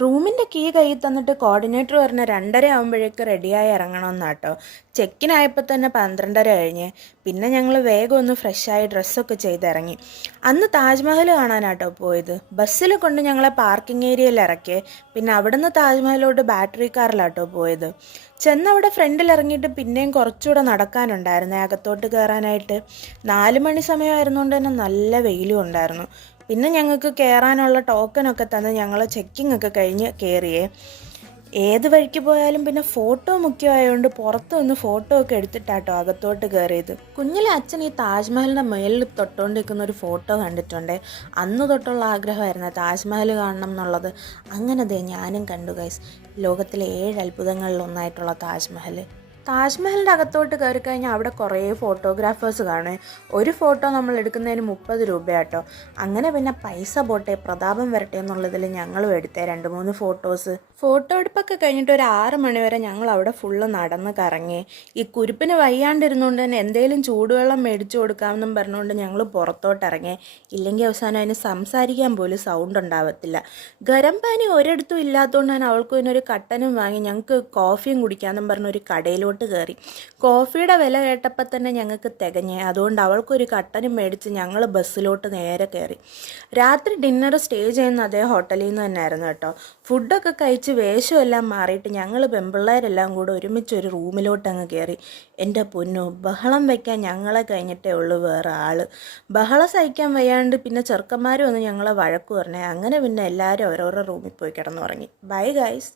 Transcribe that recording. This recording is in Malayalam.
റൂമിൻ്റെ കീ കയ്യിൽ തന്നിട്ട് കോർഡിനേറ്റർ പറഞ്ഞ 2:30 ആകുമ്പോഴേക്ക് റെഡിയായി ഇറങ്ങണമെന്നാട്ടോ. ചെക്കിനായപ്പോൾ തന്നെ 12:30 കഴിഞ്ഞ്. പിന്നെ ഞങ്ങൾ വേഗം ഒന്ന് ഫ്രഷായി ഡ്രസ്സൊക്കെ ചെയ്തിറങ്ങി. അന്ന് താജ്മഹൽ കാണാനാട്ടോ പോയത്. ബസ്സിൽ കൊണ്ട് ഞങ്ങളെ പാർക്കിംഗ് ഏരിയയിൽ ഇറക്കിയേ. പിന്നെ അവിടുന്ന് താജ്മഹലോട്ട് ബാറ്ററി കാറിലാട്ടോ പോയത്. ചെന്നവിടെ ഫ്രണ്ടിൽ ഇറങ്ങിയിട്ട് പിന്നെയും കുറച്ചുകൂടെ നടക്കാനുണ്ടായിരുന്നു അകത്തോട്ട് കയറാനായിട്ട്. 4 മണി സമയമായിരുന്നുകൊണ്ട് തന്നെ നല്ല വെയിലും ഉണ്ടായിരുന്നു. പിന്നെ ഞങ്ങൾക്ക് കയറാനുള്ള ടോക്കനൊക്കെ തന്ന് ഞങ്ങൾ ചെക്കിംഗ് ഒക്കെ കഴിഞ്ഞ് കയറിയേ. ഏത് വഴിക്ക് പോയാലും പിന്നെ ഫോട്ടോ മുഖ്യമായതുകൊണ്ട് പുറത്ത് നിന്ന് ഫോട്ടോ ഒക്കെ എടുത്തിട്ടാട്ടോ അകത്തോട്ട് കയറിയത്. കുഞ്ഞിലെ അച്ഛൻ ഈ താജ്മഹലിൻ്റെ മേലിൽ തൊട്ടുകൊണ്ടിരിക്കുന്ന ഒരു ഫോട്ടോ കണ്ടിട്ടുണ്ടേ. അന്ന് തൊട്ടുള്ള ആഗ്രഹമായിരുന്നു താജ്മഹൽ കാണണം എന്നുള്ളത്. അങ്ങനെ ഞാനും കണ്ടു ഗൈസ്. ലോകത്തിലെ 7 അത്ഭുതങ്ങളിലൊന്നായിട്ടുള്ള താജ്മഹൽ. താജ്മഹലിൻ്റെ അകത്തോട്ട് കയറി കഴിഞ്ഞാൽ അവിടെ കുറേ ഫോട്ടോഗ്രാഫേഴ്സ് കാണുമേ. ഒരു ഫോട്ടോ നമ്മൾ എടുക്കുന്നതിന് 30 രൂപയാട്ടോ. അങ്ങനെ പിന്നെ പൈസ പോട്ടെ പ്രതാപം വരട്ടെ എന്നുള്ളതിൽ ഞങ്ങളും എടുത്തേ 2-3 ഫോട്ടോസ്. ഫോട്ടോ എടുപ്പൊക്കെ കഴിഞ്ഞിട്ട് ഒരു 6 മണി വരെ ഞങ്ങൾ അവിടെ ഫുള്ള് നടന്ന് കറങ്ങി. ഈ കുരുപ്പിന് വയ്യാണ്ടിരുന്നുകൊണ്ട് തന്നെ എന്തെങ്കിലും ചൂടുവെള്ളം മേടിച്ചു കൊടുക്കാമെന്നും പറഞ്ഞുകൊണ്ട് ഞങ്ങൾ പുറത്തോട്ട് ഇറങ്ങി. ഇല്ലെങ്കിൽ അവസാനം അതിന് സംസാരിക്കാൻ പോലും സൗണ്ട് ഉണ്ടാവത്തില്ല. ഗരം പാനി ഒരിടത്തും ഇല്ലാത്തതുകൊണ്ട് തന്നെ അവൾക്ക് പിന്നെ ഒരു കട്ടനും വാങ്ങി ഞങ്ങൾക്ക് കോഫിയും കുടിക്കാമെന്നും പറഞ്ഞൊരു കടയിലോട്ട് കയറി. കോഫിയുടെ വില കേട്ടപ്പോൾ തന്നെ ഞങ്ങൾക്ക് തികഞ്ഞേ. അതുകൊണ്ട് അവൾക്കൊരു കട്ടനും മേടിച്ച് ഞങ്ങൾ ബസ്സിലോട്ട് നേരെ കയറി. രാത്രി ഡിന്നർ സ്റ്റേ ചെയ്യുന്ന അതേ ഹോട്ടലിൽ നിന്ന് തന്നെയായിരുന്നു കേട്ടോ. ഫുഡൊക്കെ കഴിച്ച് വേഷമെല്ലാം മാറിയിട്ട് ഞങ്ങൾ പെൺപിള്ളേരെല്ലാം കൂടെ ഒരുമിച്ചൊരു റൂമിലോട്ട് അങ്ങ് കയറി. എൻ്റെ പൊന്നു, ബഹളം വയ്ക്കാൻ ഞങ്ങളെ കഴിഞ്ഞിട്ടേ ഉള്ളൂ വേറെ ആൾ. ബഹളം സഹിക്കാൻ വയ്യാണ്ട് പിന്നെ ചെറുക്കന്മാരും ഒന്ന് ഞങ്ങളെ വഴക്ക് പറഞ്ഞേ. അങ്ങനെ പിന്നെ എല്ലാവരും ഓരോരോ റൂമിൽ പോയി കിടന്നുറങ്ങി. Bye guys.